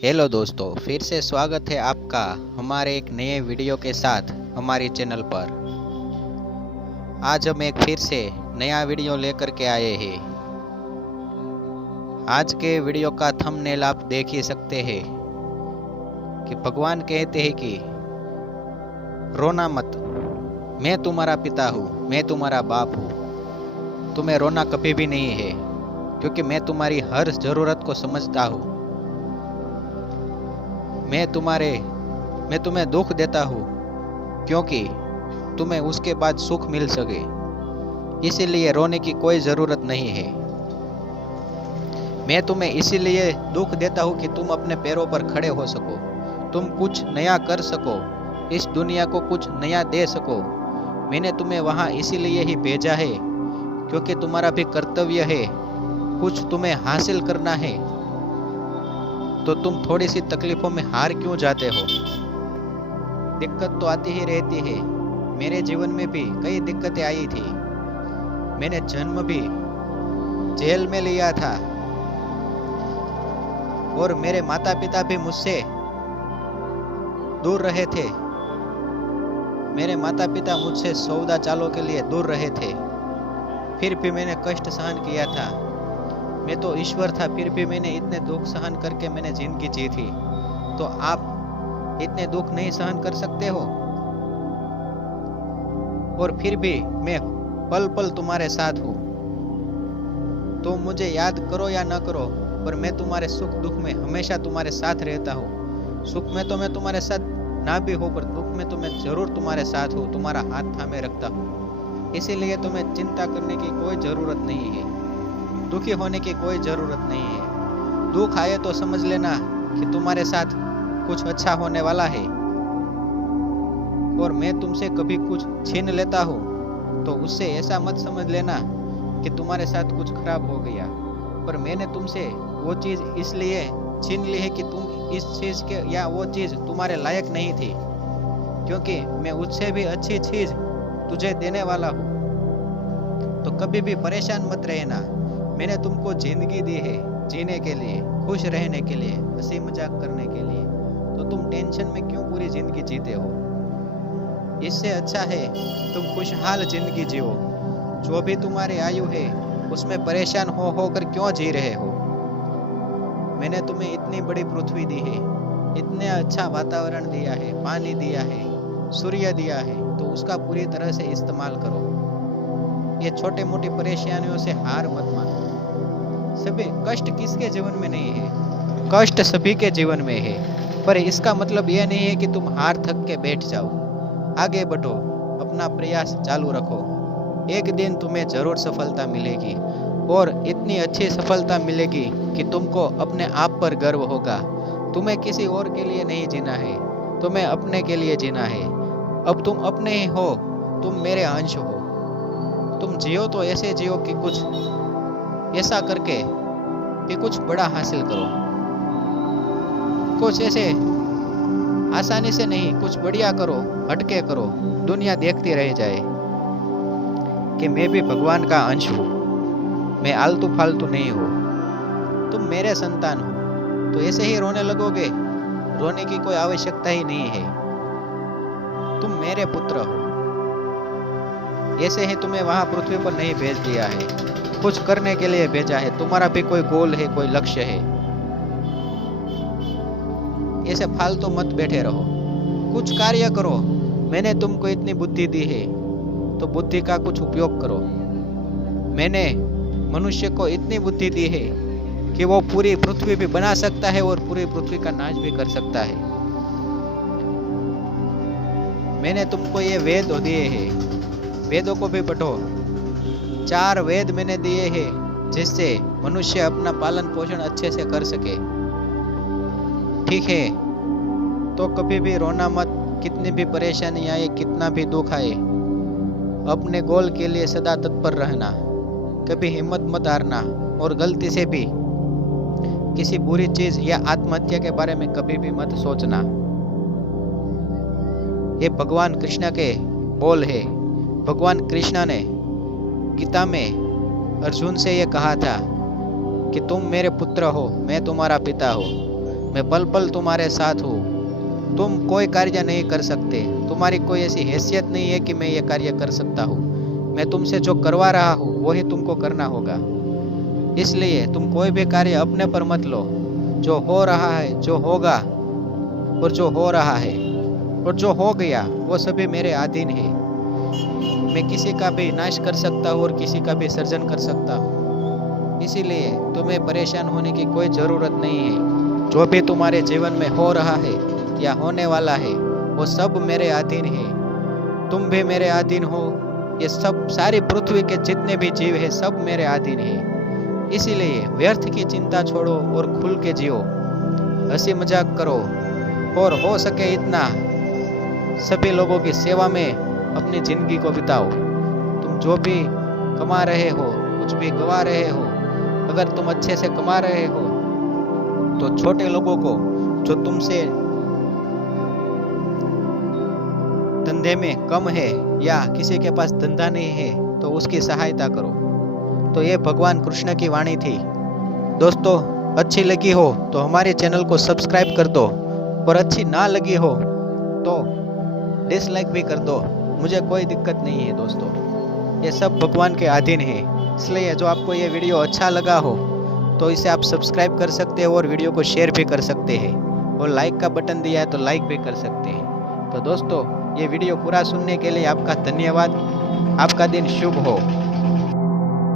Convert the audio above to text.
Hello दोस्तों, फिर से स्वागत है आपका हमारे एक नए वीडियो के साथ हमारे चैनल पर। आज हम एक फिर से नया वीडियो लेकर के आए हैं। आज के वीडियो का थंबनेल आप देख ही सकते हैं कि भगवान कहते हैं कि रोना मत, मैं तुम्हारा पिता हूँ, मैं तुम्हारा बाप हूँ। तुम्हें रोना कभी भी नहीं है क्योंकि मैं तुम्हारी हर ज़रूरत को समझता हूँ। मैं तुम्हें दुख देता हूँ क्योंकि तुम्हें उसके बाद सुख मिल सके, इसीलिए रोने की कोई ज़रूरत नहीं है। मैं तुम्हें इसीलिए दुख देता हूँ कि तुम अपने पैरों पर खड़े हो सको, तुम कुछ नया कर सको, इस दुनिया को कुछ नया दे सको। मैंने तुम्हें वहाँ इसीलिए ही भेजा है क्योंकि तुम्हारा भी कर्तव्य है, कुछ तुम्हें हासिल करना है। तो तुम थोड़ी सी तकलीफों में हार क्यों जाते हो? दिक्कत तो आती ही रहती है। मेरे जीवन में भी कई दिक्कतें आई थी। मैंने जन्म भी जेल में लिया था और मेरे माता पिता भी मुझसे दूर रहे थे। मेरे माता पिता मुझसे सौदा चालों के लिए दूर रहे थे, फिर भी मैंने कष्ट सहन किया था। मैं तो ईश्वर था, फिर भी मैंने इतने दुख सहन करके मैंने जिंदगी जी थी। तो आप इतने दुख नहीं सहन कर सकते हो? और फिर भी मैं पल पल तुम्हारे साथ हूँ। तो मुझे याद करो या न करो, पर मैं तुम्हारे सुख दुख में हमेशा तुम्हारे साथ रहता हूँ। सुख में तो मैं तुम्हारे साथ ना भी हो, पर दुख में तो मैं जरूर तुम्हारे साथ हूँ, तुम्हारा हाथ थामे रखता हूँ। इसीलिए तुम्हें चिंता करने की कोई जरूरत नहीं है, दुखी होने की कोई जरूरत नहीं है। दुख आए तो समझ लेना कि तुम्हारे साथ कुछ अच्छा होने वाला है। और मैं तुमसे कभी कुछ छीन लेता हूँ तो उससे ऐसा मत समझ लेना कि तुम्हारे साथ कुछ खराब हो गया, पर मैंने तुमसे वो चीज़ इसलिए छीन ली है कि तुम इस चीज़ के या वो चीज़ तुम्हारे लायक नहीं थी, क्योंकि मैं उससे भी अच्छी चीज़ तुझे देने वाला हूँ। तो कभी भी परेशान मत रहना। मैंने तुमको जिंदगी दी है जीने के लिए, खुश रहने के लिए, हंसी मजाक करने के लिए। तो तुम टेंशन में क्यों पूरी जिंदगी जीते हो? इससे अच्छा है तुम खुशहाल जिंदगी जियो। जो भी तुम्हारी आयु है उसमें परेशान होकर क्यों जी रहे हो? मैंने तुम्हें इतनी बड़ी पृथ्वी दी है, इतने अच्छा वातावरण दिया है, पानी दिया है, सूर्य दिया है, तो उसका पूरी तरह से इस्तेमाल करो। ये छोटे मोटी परेशानियों से हार मत मानो। सभी कष्ट किसके जीवन में नहीं है? कष्ट सभी के जीवन में है, पर इसका मतलब यह नहीं है कि तुम हार थक के बैठ जाओ। आगे बढ़ो, अपना प्रयास चालू रखो। एक दिन तुम्हें जरूर सफलता मिलेगी, और इतनी अच्छी सफलता मिलेगी कि तुमको अपने आप पर गर्व होगा। तुम्हें किसी और के लिए नहीं जीना है, तुम्हें अपने के लिए जीना है। अब तुम अपने ही हो, तुम मेरे अंश हो। तुम जियो तो ऐसे जियो कि कुछ ऐसा करके कि कुछ बड़ा हासिल करो। कुछ ऐसे आसानी से नहीं, कुछ बढ़िया करो, हटके करो, दुनिया देखती रह जाए कि मैं भी भगवान का अंश हूँ, मैं आलतू फालतू नहीं हूँ। तुम मेरे संतान हो, तो ऐसे ही रोने लगोगे? रोने की कोई आवश्यकता ही नहीं है। तुम मेरे पुत्र हो, ऐसे ही तुम्हें वहां पृथ्वी पर नहीं भेज दिया है, कुछ करने के लिए भेजा है। तुम्हारा भी कोई गोल है, कोई लक्ष्य है। ऐसे फालतू मत बैठे रहो, कुछ कार्य करो। मैंने तुमको इतनी बुद्धि दी है तो बुद्धि का कुछ उपयोग करो। मैंने मनुष्य को इतनी बुद्धि दी है कि वो पूरी पृथ्वी भी बना सकता है और पूरी पृथ्वी का नाश भी कर सकता है। मैंने तुमको ये वेद दिए हैं, वेदों को भी पढ़ो। 4 वेद मैंने दिए हैं जिससे मनुष्य अपना पालन पोषण अच्छे से कर सके। ठीक है, तो कभी भी रोना मत। कितनी भी परेशानी आए, कितना भी दुख आए, अपने गोल के लिए सदा तत्पर रहना। कभी हिम्मत मत हारना, और गलती से भी किसी बुरी चीज या आत्महत्या के बारे में कभी भी मत सोचना। ये भगवान कृष्ण के बोल है। भगवान कृष्ण ने गीता में अर्जुन से ये कहा था कि तुम मेरे पुत्र हो, मैं तुम्हारा पिता हूँ। मैं पल पल तुम्हारे साथ हूँ। तुम कोई कार्य नहीं कर सकते, तुम्हारी कोई ऐसी हैसियत नहीं है कि मैं ये कार्य कर सकता हूँ। मैं तुमसे जो करवा रहा हूँ वही तुमको करना होगा। इसलिए तुम कोई भी कार्य अपने पर मत लो। जो हो रहा है, जो होगा और जो हो रहा है और जो हो गया वो सभी मेरे अधीन है। मैं किसी का भी नाश कर सकता हूँ और किसी का भी सर्जन कर सकता हूँ। इसीलिए तुम्हें परेशान होने की कोई ज़रूरत नहीं है। जो भी तुम्हारे जीवन में हो रहा है या होने वाला है वो सब मेरे अधीन है। तुम भी मेरे अधीन हो। ये सब सारी पृथ्वी के जितने भी जीव है सब मेरे अधीन है। इसीलिए व्यर्थ की चिंता छोड़ो और खुल के जियो। हंसी मजाक करो और हो सके इतना सभी लोगों की सेवा में अपनी जिंदगी को बिताओ। तुम जो भी कमा रहे हो, कुछ भी गवा रहे हो, अगर तुम अच्छे से कमा रहे हो तो छोटे लोगों को जो तुमसे धंधे में कम है या किसी के पास धंधा नहीं है तो उसकी सहायता करो। तो ये भगवान कृष्ण की वाणी थी। दोस्तों, अच्छी लगी हो तो हमारे चैनल को सब्सक्राइब कर दो और अच्छी ना लगी हो तो डिसलाइक भी कर दो। मुझे कोई दिक्कत नहीं है दोस्तों, ये सब भगवान के अधीन है। इसलिए जो आपको ये वीडियो अच्छा लगा हो तो इसे आप सब्सक्राइब कर सकते हो और वीडियो को शेयर भी कर सकते हैं और लाइक का बटन दिया है तो लाइक भी कर सकते हैं। तो दोस्तों, ये वीडियो पूरा सुनने के लिए आपका धन्यवाद। आपका दिन शुभ हो।